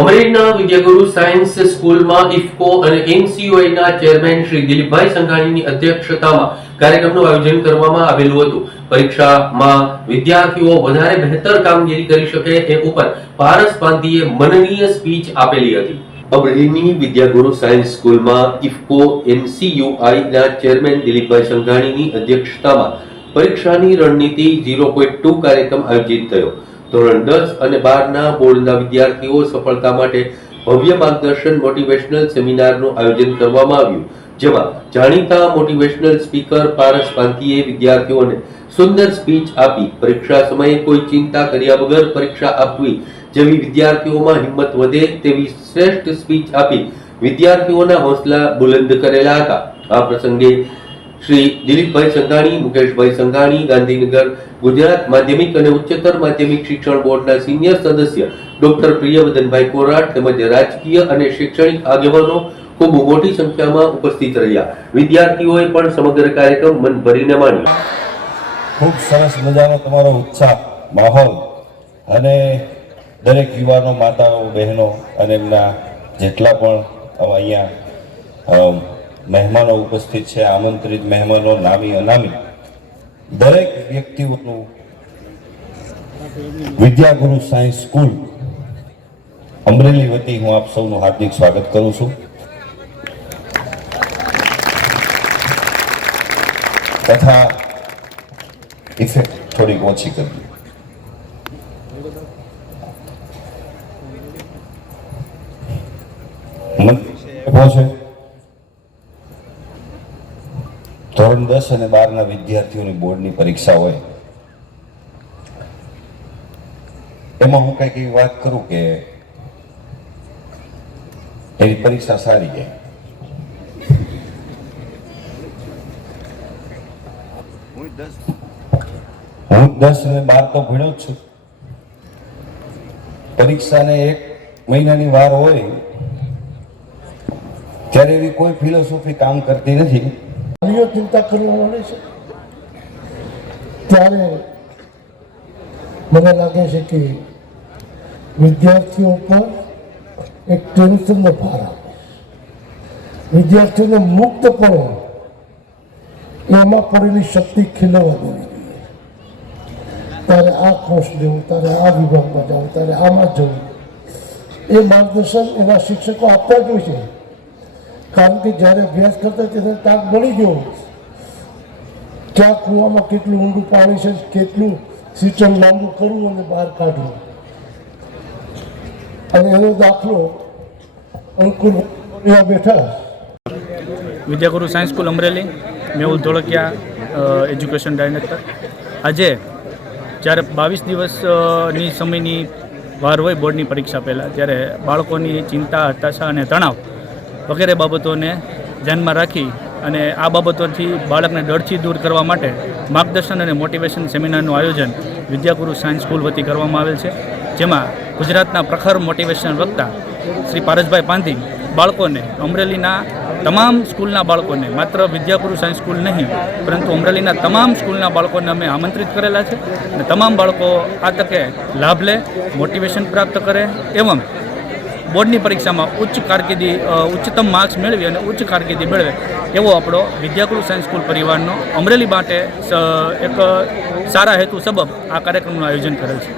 અમરેલીના વિદ્યાગુરુ સાયન્સ સ્કૂલમાં ઇફકો અને એનસીઓના ચેરમેન શ્રી દિલીપભાઈ સંઘાણીની અધ્યક્ષતામાં કાર્યક્રમનું આયોજન કરવામાં આવેલું હતું. પરીક્ષામાં વિદ્યાર્થીઓ વધારે બહેતર કામગીરી કરી શકે એ ઉપર પારસ પાંધીએ મનનીય સ્પીચ આપેલી હતી. અમરેલીની વિદ્યાગુરુ સાયન્સ સ્કૂલમાં ઇફકો એનસીયુઆઈ ના ચેરમેન દિલીપભાઈ સંઘાણીની અધ્યક્ષતામાં પરીક્ષાની રણનીતિ ઝીરો પોઈન્ટ ટુ કાર્યક્રમ આયોજિત થયો. ધોરણ દસ અને બારના બોર્ડના વિદ્યાર્થીઓ સફળતા માટે ભવ્ય માર્ગદર્શન મોટિવેશનલ સેમિનારનું આયોજન કરવામાં આવ્યું, જેમાં જાણીતા મોટિવેશનલ સ્પીકર પારસ પાંતીએ વિદ્યાર્થીઓને સુંદર સ્પીચ આપી, પરીક્ષા સમયે કોઈ ચિંતા કર્યા વગર પરીક્ષા આપવી જેવી વિદ્યાર્થીઓમાં હિંમત વધે તેવી શ્રેષ્ઠ સ્પીચ આપી વિદ્યાર્થીઓના હોંસલા બુલંદ કરેલા હતા. આ પ્રસંગે શ્રી દિલીપભાઈ સંઘાણી, મુકેશભાઈ સંઘાણી, ગાંધીનગર ગુજરાત માધ્યમિક અને ઉચ્ચતર માધ્યમિક શિક્ષણ બોર્ડના સિનિયર સદસ્ય ડોક્ટર પ્રિયવદનભાઈ કોરાટ તેમજ રાજકીય અને શૈક્ષણિક આગેવાનો ખૂબ મોટી સંખ્યામાં ઉપસ્થિત રહ્યા. વિદ્યાર્થીઓએ પણ સમગ્ર કાર્યક્રમ મન ભરીને માણ્યો. ખૂબ સરસ મજાનો તમારો ઉત્સાહ, માહોલ અને દરેક યુવાનો, માતાઓ, બહેનો અને એમના જેટલા પણ અહીંયા મહેમાનો ઉપસ્થિત છે, આમંત્રિત મહેમાનો, નામી, અનામી. દરેક વ્યક્તિઓનું વિદ્યાગુરુ સાયન્સ સ્કૂલ અમરેલી વતી હું આપ સૌનું હાર્દિક સ્વાગત કરું છું. તથા ઇફેક્ટ થોડીક ઓછી કરવી મને એવો છે ધોરણ દસ અને બારના વિદ્યાર્થીઓની બોર્ડની પરીક્ષા હોય. એમાં હું કંઈક એવી વાત કરું કે એની પરીક્ષા સારી છે હું દસ અને બાર તો ભણ્યો જ છું. પરીક્ષાને એક મહિનાની વાર હોય ત્યારે એવી કોઈ ફિલોસોફી કામ કરતી નથી. વાલીઓ ચિંતા કરવા મળે છે. ત્યારે મને લાગે છે કે વિદ્યાર્થીઓ પર એક ટેન્શનનો ભાર આવે વિદ્યાર્થીઓને મુક્ત મુક્તપણે એમાં પડેલી શક્તિ ખીલવા દેવી જોઈએ. તારે આ કોર્સ લેવું તારે આ વિભાગમાં જવું તારે આમાં જવું. એ માર્ગદર્શન એના શિક્ષકો આપતા જ હોય છે. કારણ કે જ્યારે અભ્યાસ કરતા ત્યારે તાક મળી ગયો ક્યાં કૂવામાં કેટલું ઊંડું પાણી છે, કેટલું સિંચન લાંબુ કરવું અને બહાર કાઢવું. અને એનો દાખલો અંકુર બેઠા. Vidyaguru science school Amreli, Mehul Dholakia education director. આજે જ્યારે બાવીસ દિવસની સમયની વાર હોય બોર્ડની પરીક્ષા પહેલાં, ત્યારે બાળકોની ચિંતા, હતાશા અને તણાવ વગેરે બાબતોને ધ્યાનમાં રાખી અને આ બાબતોથી બાળકને ડરથી દૂર કરવા માટે માર્ગદર્શન અને મોટિવેશન સેમિનારનું આયોજન વિદ્યાગુરુ સાયન્સ સ્કૂલ વતી કરવામાં આવેલ છે. જેમાં ગુજરાતના પ્રખર મોટિવેશન વક્તા શ્રી પારસભાઈ પાંધી બાળકોને અમરેલીના તમામ સ્કૂલના બાળકોને, માત્ર વિદ્યાગુરુ સાયન્સ સ્કૂલ નહીં, પરંતુ અમરેલીના તમામ સ્કૂલના બાળકોને અમે આમંત્રિત કરેલા છે. અને તમામ બાળકો આ તકે લાભ લે, મોટિવેશન પ્રાપ્ત કરે એવં બોર્ડની પરીક્ષામાં ઉચ્ચ કારકિર્દી ઉચ્ચતમ માર્ક્સ મેળવી અને ઉચ્ચ કારકિર્દી મેળવે એવો આપણો વિદ્યાકુળ સાયન્સ સ્કૂલ પરિવારનો અમરેલી માટે એક સારા હેતુ સબબ આ કાર્યક્રમનું આયોજન કરેલ છે.